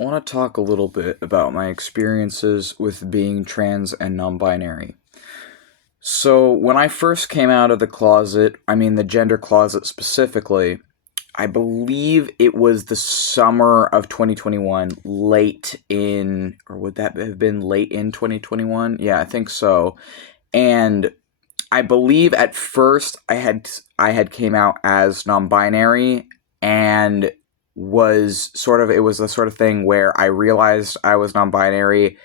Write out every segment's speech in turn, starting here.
I want to talk a little bit about my experiences with being trans and non binary. So, when I first came out of the closet, I mean the gender closet specifically, I believe it was the summer of 2021, late in, or would that have been late in 2021? Yeah, I think so. And I believe at first I had came out as non-binary and was sort of it was the sort of thing where I realized I was non-binary,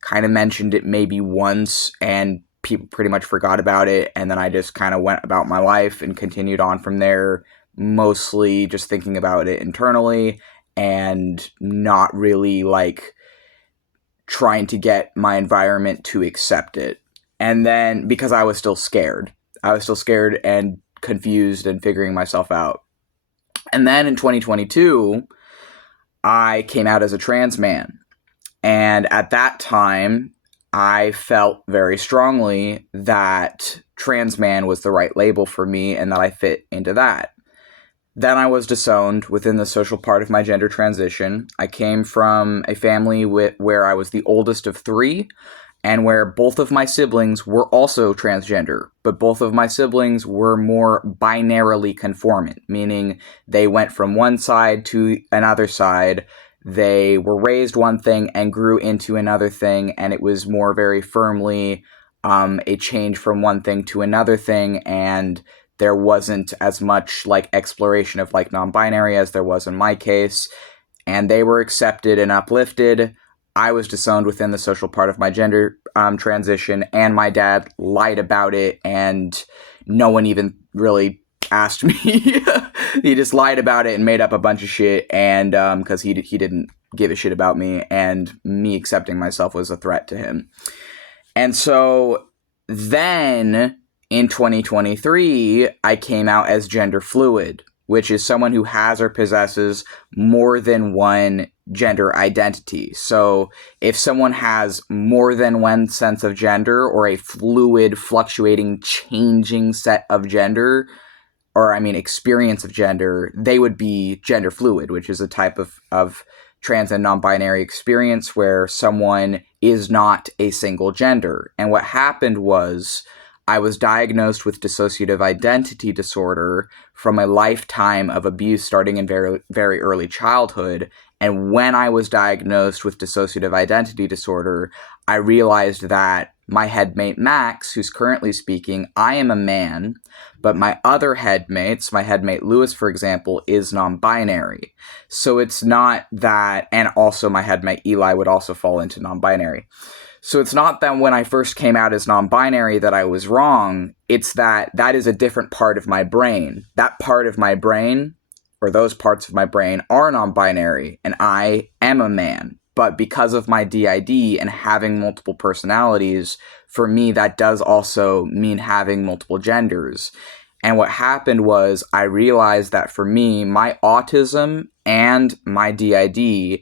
kind of mentioned it maybe once and people pretty much forgot about it, and then I just kind of went about my life and continued on from there, mostly just thinking about it internally and not really like trying to get my environment to accept it. And then because I was still scared and confused and figuring myself out. And then in 2022, I came out as a trans man. And at that time, I felt very strongly that trans man was the right label for me and that I fit into that. Then I was disowned within the social part of my gender transition. I came from a family where I was the oldest of three, and where both of my siblings were also transgender, but both of my siblings were more binarily conformant, meaning they went from one side to another side. They were raised one thing and grew into another thing, and it was more very firmly a change from one thing to another thing, and there wasn't as much like exploration of like non-binary as there was in my case, and they were accepted and uplifted. I was disowned within the social part of my gender transition, and my dad lied about it, and no one even really asked me. He just lied about it and made up a bunch of shit, and because he didn't give a shit about me, and me accepting myself was a threat to him. And so then in 2023, I came out as gender fluid, which is someone who has or possesses more than one gender identity. So if someone has more than one sense of gender or a fluid, fluctuating, changing set of gender, or I mean experience of gender, they would be gender fluid, which is a type of trans and non-binary experience where someone is not a single gender. And what happened was I was diagnosed with dissociative identity disorder from a lifetime of abuse starting in very, very early childhood. And when I was diagnosed with dissociative identity disorder, I realized that my headmate Max, who's currently speaking, I am a man, but my other headmates, my headmate Lewis, for example, is non-binary. So it's not that, and also my headmate Eli would also fall into non-binary. So it's not that when I first came out as non-binary that I was wrong. It's that is a different part of my brain. That part of my brain, or those parts of my brain, are non-binary, and I am a man. But because of my DID and having multiple personalities, for me, that does also mean having multiple genders. And what happened was I realized that for me, my autism and my DID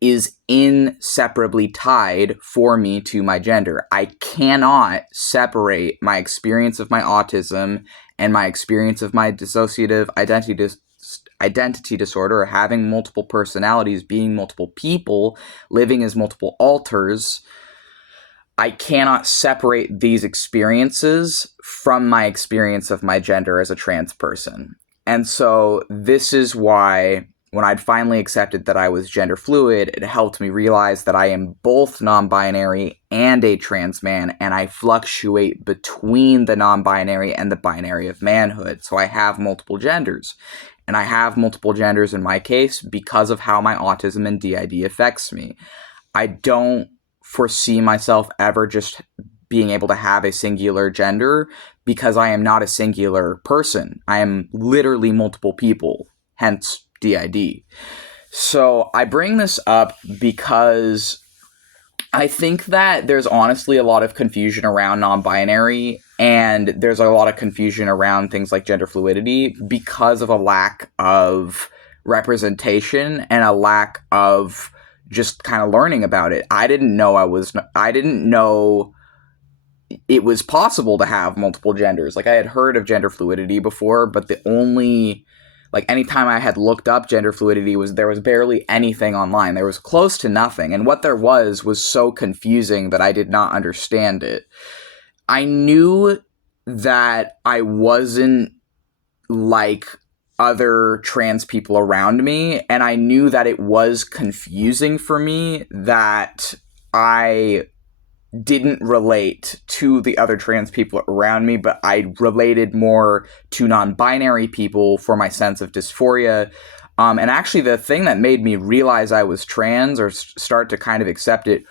is inseparably tied for me to my gender. I cannot separate my experience of my autism and my experience of my dissociative identity disorder, or having multiple personalities, being multiple people, living as multiple alters. I cannot separate these experiences from my experience of my gender as a trans person. And so this is why when I'd finally accepted that I was gender fluid, it helped me realize that I am both non-binary and a trans man, and I fluctuate between the non-binary and the binary of manhood. So I have multiple genders. And I have multiple genders in my case because of how my autism and DID affects me. I don't foresee myself ever just being able to have a singular gender because I am not a singular person. I am literally multiple people, hence DID. So I bring this up because I think that there's honestly a lot of confusion around non-binary, and there's a lot of confusion around things like gender fluidity because of a lack of representation and a lack of just kind of learning about it. I didn't know it was possible to have multiple genders. Like, I had heard of gender fluidity before, but the only Like anytime I had looked up gender fluidity, there was barely anything online. There was close to nothing, and what there was so confusing that I did not understand it. I knew that I wasn't like other trans people around me, and I knew that it was confusing for me that I didn't relate to the other trans people around me, but I related more to non-binary people for my sense of dysphoria. And actually, the thing that made me realize I was trans or start to kind of accept it,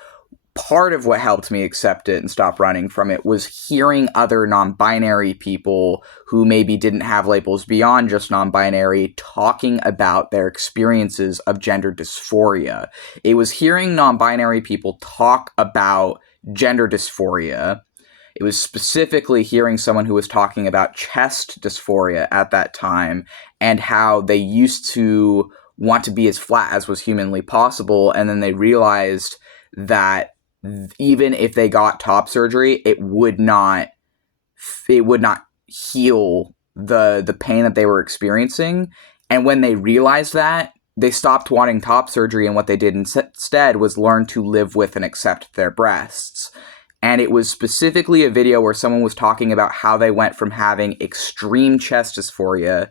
part of what helped me accept it and stop running from it was hearing other non-binary people who maybe didn't have labels beyond just non-binary talking about their experiences of gender dysphoria. It was hearing non-binary people talk about gender dysphoria. It was specifically hearing someone who was talking about chest dysphoria at that time and how they used to want to be as flat as was humanly possible, and then they realized that even if they got top surgery, it would not heal the pain that they were experiencing. And when they realized that, they stopped wanting top surgery, and what they did instead was learn to live with and accept their breasts. And it was specifically a video where someone was talking about how they went from having extreme chest dysphoria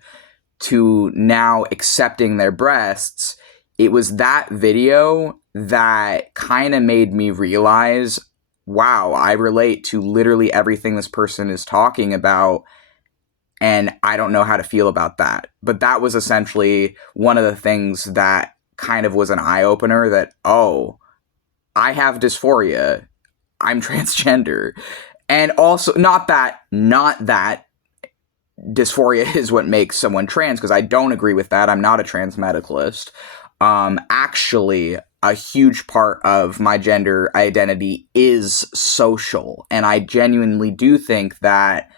to now accepting their breasts. It was that video that kind of made me realize, wow, I relate to literally everything this person is talking about, and I don't know how to feel about that. But that was essentially one of the things that kind of was an eye-opener that, oh, I have dysphoria. I'm transgender. And also, not that dysphoria is what makes someone trans, because I don't agree with that. I'm not a trans medicalist. Actually, a huge part of my gender identity is social, and I genuinely do think that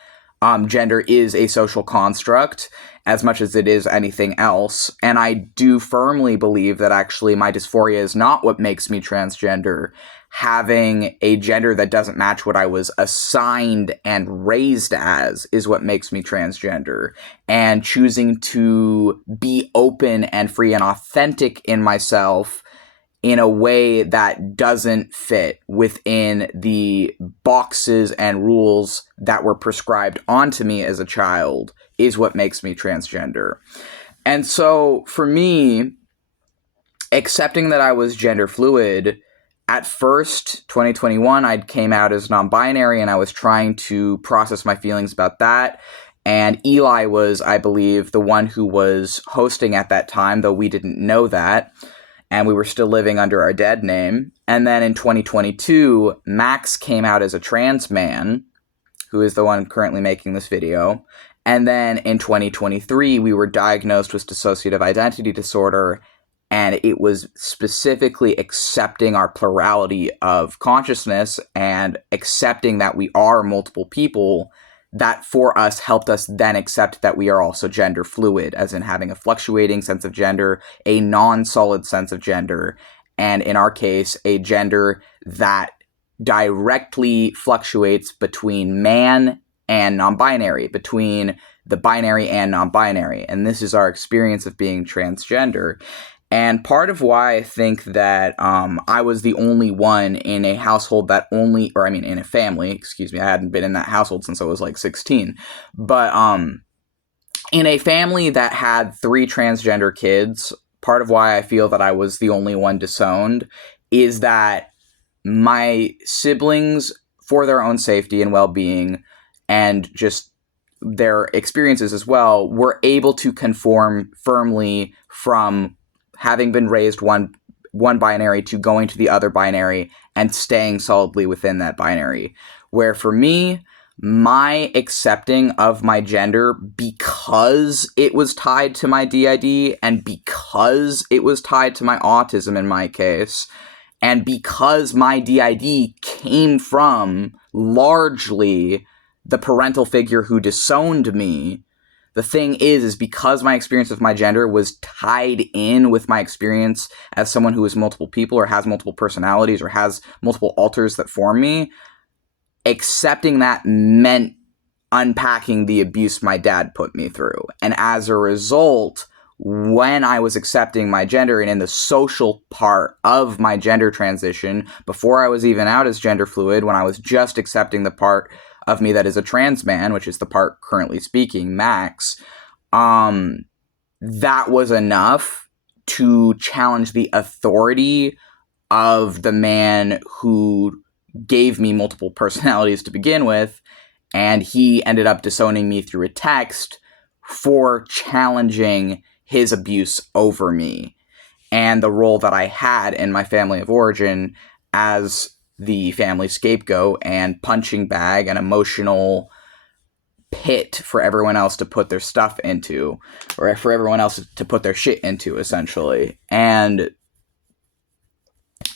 gender is a social construct as much as it is anything else, and I do firmly believe that actually my dysphoria is not what makes me transgender. Having a gender that doesn't match what I was assigned and raised as is what makes me transgender. And choosing to be open and free and authentic in myself in a way that doesn't fit within the boxes and rules that were prescribed onto me as a child is what makes me transgender. And so for me, accepting that I was gender fluid, at first, 2021, I came out as non-binary, and I was trying to process my feelings about that. And Eli was, I believe, the one who was hosting at that time, though we didn't know that. And we were still living under our dead name. And then in 2022, Max came out as a trans man, who is the one currently making this video. And then in 2023, we were diagnosed with dissociative identity disorder, and it was specifically accepting our plurality of consciousness and accepting that we are multiple people that for us helped us then accept that we are also gender fluid, as in having a fluctuating sense of gender, a non-solid sense of gender, and in our case, a gender that directly fluctuates between man and non-binary, between the binary and non-binary. And this is our experience of being transgender. And part of why I think that I was the only one in a household that in a family, excuse me, I hadn't been in that household since I was like 16, but in a family that had 3 transgender kids, part of why I feel that I was the only one disowned is that my siblings, for their own safety and well-being, and just their experiences as well, were able to conform firmly from having been raised one binary to going to the other binary and staying solidly within that binary. Where for me, my accepting of my gender, because it was tied to my DID and because it was tied to my autism in my case, and because my DID came from largely the parental figure who disowned me, the thing is because my experience with my gender was tied in with my experience as someone who is multiple people or has multiple personalities or has multiple alters that form me, accepting that meant unpacking the abuse my dad put me through. And as a result, when I was accepting my gender and in the social part of my gender transition, before I was even out as gender fluid, when I was just accepting the part of me that is a trans man, which is the part currently speaking, Max, that was enough to challenge the authority of the man who gave me multiple personalities to begin with, and he ended up disowning me through a text for challenging his abuse over me and the role that I had in my family of origin as the family scapegoat and punching bag and emotional pit for everyone else to put their stuff into, or for everyone else to put their shit into, essentially. And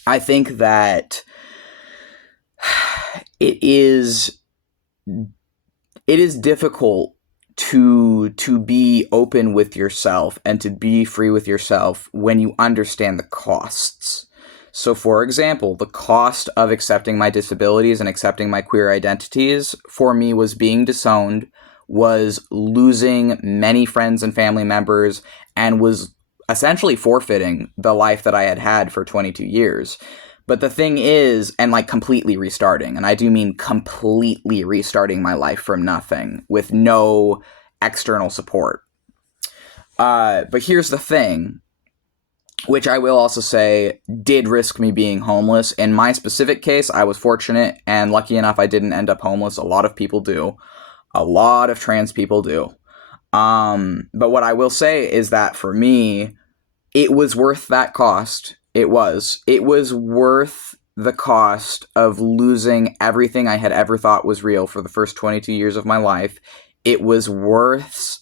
I think that it is difficult to be open with yourself and to be free with yourself when you understand the costs. So, for example, the cost of accepting my disabilities and accepting my queer identities for me was being disowned, was losing many friends and family members, and was essentially forfeiting the life that I had had for 22 years. But the thing is, and like completely restarting, and I do mean completely restarting my life from nothing with no external support. But here's the thing, which I will also say did risk me being homeless. In my specific case, I was fortunate and lucky enough I didn't end up homeless. A lot of people do. A lot of trans people do. But what I will say is that for me, it was worth that cost. It was worth the cost of losing everything I had ever thought was real for the first 22 years of my life. It was worth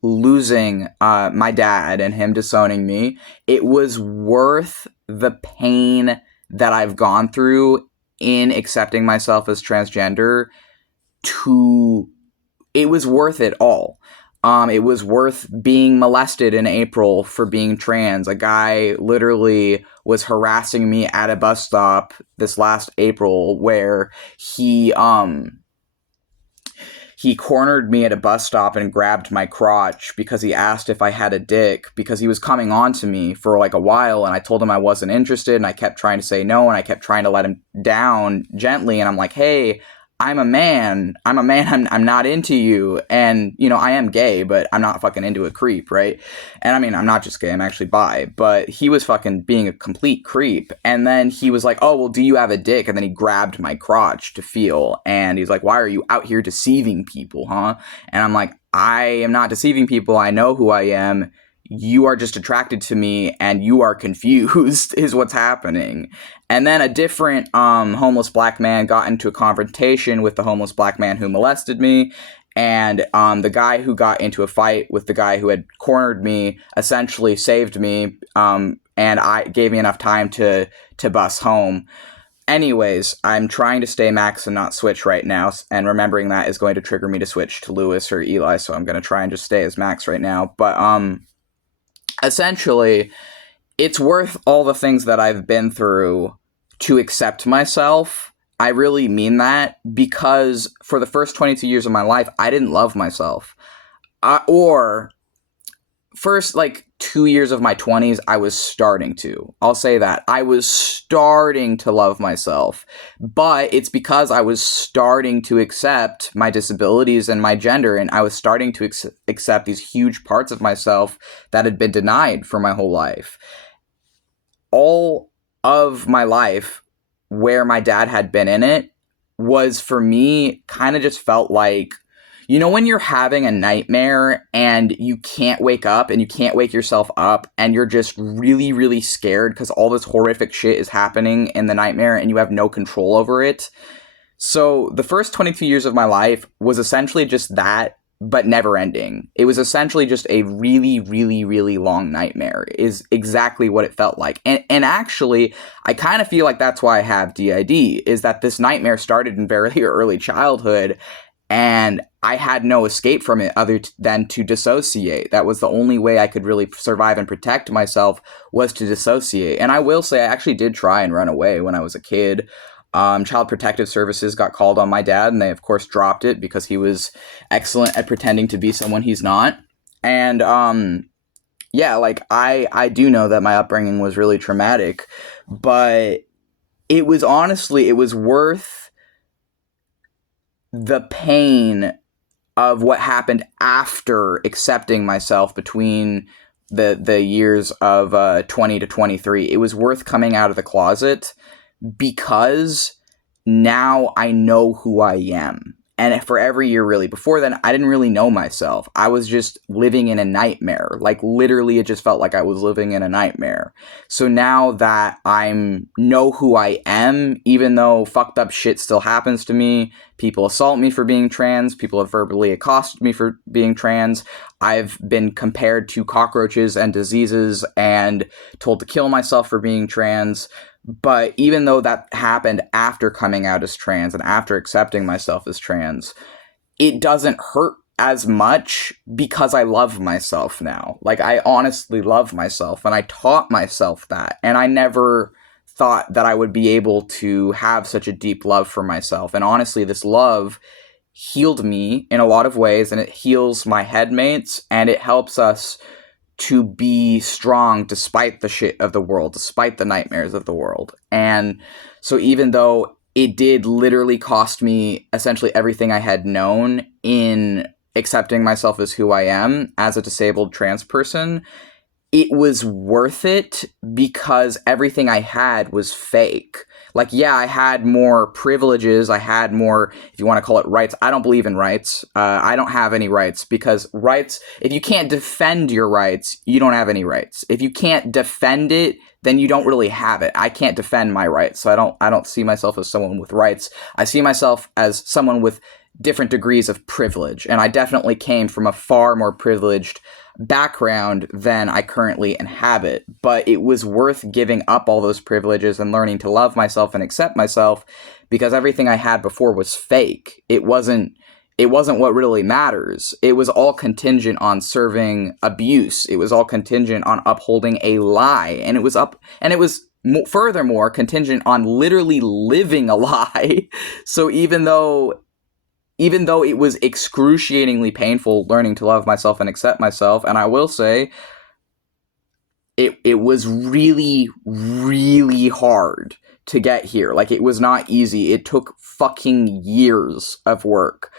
losing my dad and him disowning me. It was worth the pain that I've gone through in accepting myself as transgender. It was worth it all. It was worth being molested in April for being trans. A guy literally was harassing me at a bus stop this last April where he cornered me at a bus stop and grabbed my crotch because he asked if I had a dick, because he was coming on to me for like a while and I told him I wasn't interested and I kept trying to say no and I kept trying to let him down gently and I'm like, hey, I'm a man, I'm not into you, and, you know, I am gay, but I'm not fucking into a creep, right? And I mean, I'm not just gay, I'm actually bi, but he was fucking being a complete creep, and then he was like, oh, well, do you have a dick? And then he grabbed my crotch to feel, and he's like, why are you out here deceiving people, huh? And I'm like, I am not deceiving people, I know who I am, you are just attracted to me and you are confused is what's happening. And then a different homeless black man got into a confrontation with the homeless black man who molested me. And the guy who got into a fight with the guy who had cornered me essentially saved me and gave me enough time to bus home. Anyways, I'm trying to stay Max and not switch right now, and remembering that is going to trigger me to switch to Lewis or Eli, so I'm going to try and just stay as Max right now. But essentially, it's worth all the things that I've been through to accept myself. I really mean that, because for the first 22 years of my life, I didn't love myself. Or first, 2 years of my 20s, I was starting to. I'll say that. I was starting to love myself. But it's because I was starting to accept my disabilities and my gender, and I was starting to accept these huge parts of myself that had been denied for my whole life. All of my life, where my dad had been in it, was, for me, kind of just felt like, you know, when you're having a nightmare and you can't wake up and you can't wake yourself up and you're just really, really scared because all this horrific shit is happening in the nightmare and you have no control over it. So the first 22 years of my life was essentially just that, but never ending. It was essentially just a really, really, really long nightmare is exactly what it felt like. And actually, I kind of feel like that's why I have DID, is that this nightmare started in very early childhood. And I had no escape from it other than to dissociate. That was the only way I could really survive and protect myself, was to dissociate. And I will say I actually did try and run away when I was a kid. Child Protective Services got called on my dad, and they, of course, dropped it because he was excellent at pretending to be someone he's not. And yeah, like I do know that my upbringing was really traumatic, but it was worth the pain of what happened after accepting myself between the years of 20 to 23. It was worth coming out of the closet because now I know who I am. And for every year, really, before then, I didn't really know myself. I was just living in a nightmare. Like, literally, it just felt like I was living in a nightmare. So now that I know who I am, even though fucked up shit still happens to me, people assault me for being trans, people have verbally accosted me for being trans, I've been compared to cockroaches and diseases and told to kill myself for being trans. But even though that happened after coming out as trans and after accepting myself as trans, it doesn't hurt as much because I love myself now. Like, I honestly love myself, and I taught myself that. And I never thought that I would be able to have such a deep love for myself. And honestly, this love healed me in a lot of ways, and it heals my headmates, and it helps us to be strong despite the shit of the world, despite the nightmares of the world. And so even though it did literally cost me essentially everything I had known in accepting myself as who I am as a disabled trans person, it was worth it because everything I had was fake. Like, yeah, I had more privileges. I had more, if you want to call it rights. I don't believe in rights. I don't have any rights because rights, if you can't defend your rights, you don't have any rights. If you can't defend it, then you don't really have it. I can't defend my rights. So I don't see myself as someone with rights. I see myself as someone with different degrees of privilege. And I definitely came from a far more privileged background than I currently inhabit, but it was worth giving up all those privileges and learning to love myself and accept myself because everything I had before was fake. It wasn't what really matters. It was all contingent on serving abuse. It was all contingent on upholding a lie, and it was furthermore contingent on literally living a lie. So even though it was excruciatingly painful learning to love myself and accept myself, and I will say, it was really, really hard to get here. Like, it was not easy. It took fucking years of work.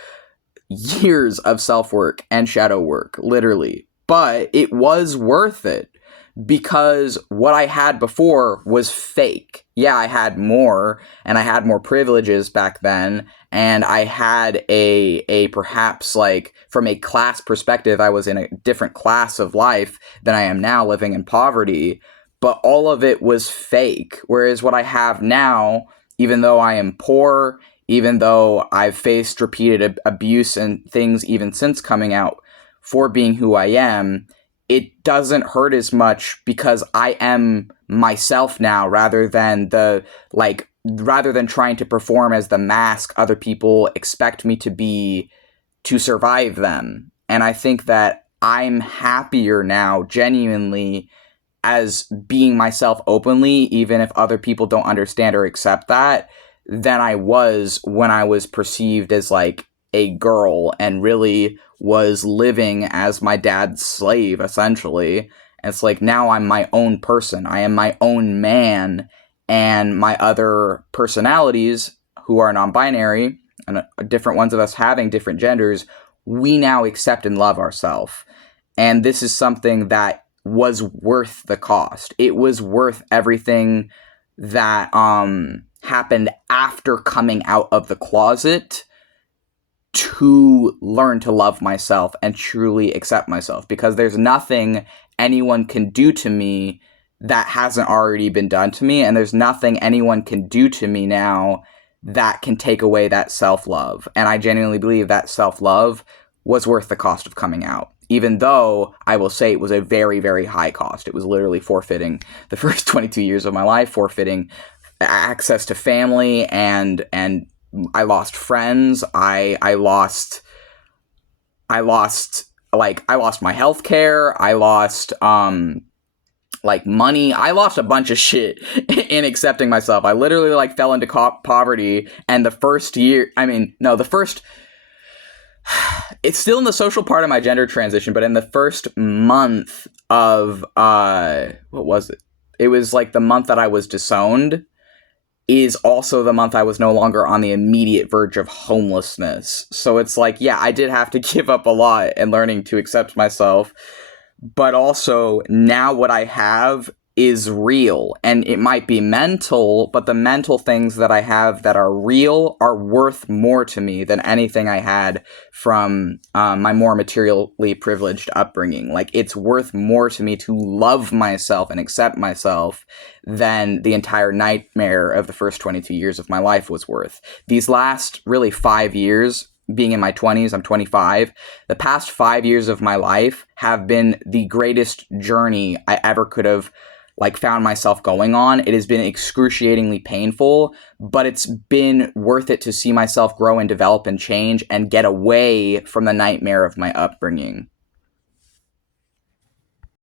Years of self-work and shadow work, literally. But it was worth it because what I had before was fake. Yeah, I had more, and I had more privileges back then, and I had a perhaps, like, from a class perspective, I was in a different class of life than I am now, living in poverty, but all of it was fake. Whereas what I have now, even though I am poor, even though I've faced repeated abuse and things even since coming out for being who I am, it doesn't hurt as much because I am myself now rather than trying to perform as the mask other people expect me to be to survive them. And I think that I'm happier now, genuinely, as being myself openly, even if other people don't understand or accept that, than I was when I was perceived as, like, a girl and really was living as my dad's slave, essentially. And it's like, now I'm my own person. I am my own man, and my other personalities, who are non-binary, and different ones of us having different genders, we now accept and love ourselves. And this is something that was worth the cost. It was worth everything that happened after coming out of the closet to learn to love myself and truly accept myself, because there's nothing anyone can do to me that hasn't already been done to me, and there's nothing anyone can do to me now that can take away that self-love. And I genuinely believe that self-love was worth the cost of coming out, even though I will say it was a very, very high cost. It was literally forfeiting the first 22 years of my life, forfeiting access to family, and I lost friends. I lost my health care. I lost like money. I lost a bunch of shit in accepting myself. I literally like fell into poverty, and the first year, I mean, no, the first, it's still in the social part of my gender transition, but in the first month of, what was it? It was like the month that I was disowned is also the month I was no longer on the immediate verge of homelessness. So it's like, yeah, I did have to give up a lot in learning to accept myself. But also, now what I have is real. And it might be mental, but the mental things that I have that are real are worth more to me than anything I had from my more materially privileged upbringing. Like, it's worth more to me to love myself and accept myself than the entire nightmare of the first 22 years of my life was worth. These last, really, 5 years, being in my 20s, I'm 25, the past 5 years of my life have been the greatest journey I ever could have like found myself going on. It has been excruciatingly painful, but it's been worth it to see myself grow and develop and change and get away from the nightmare of my upbringing.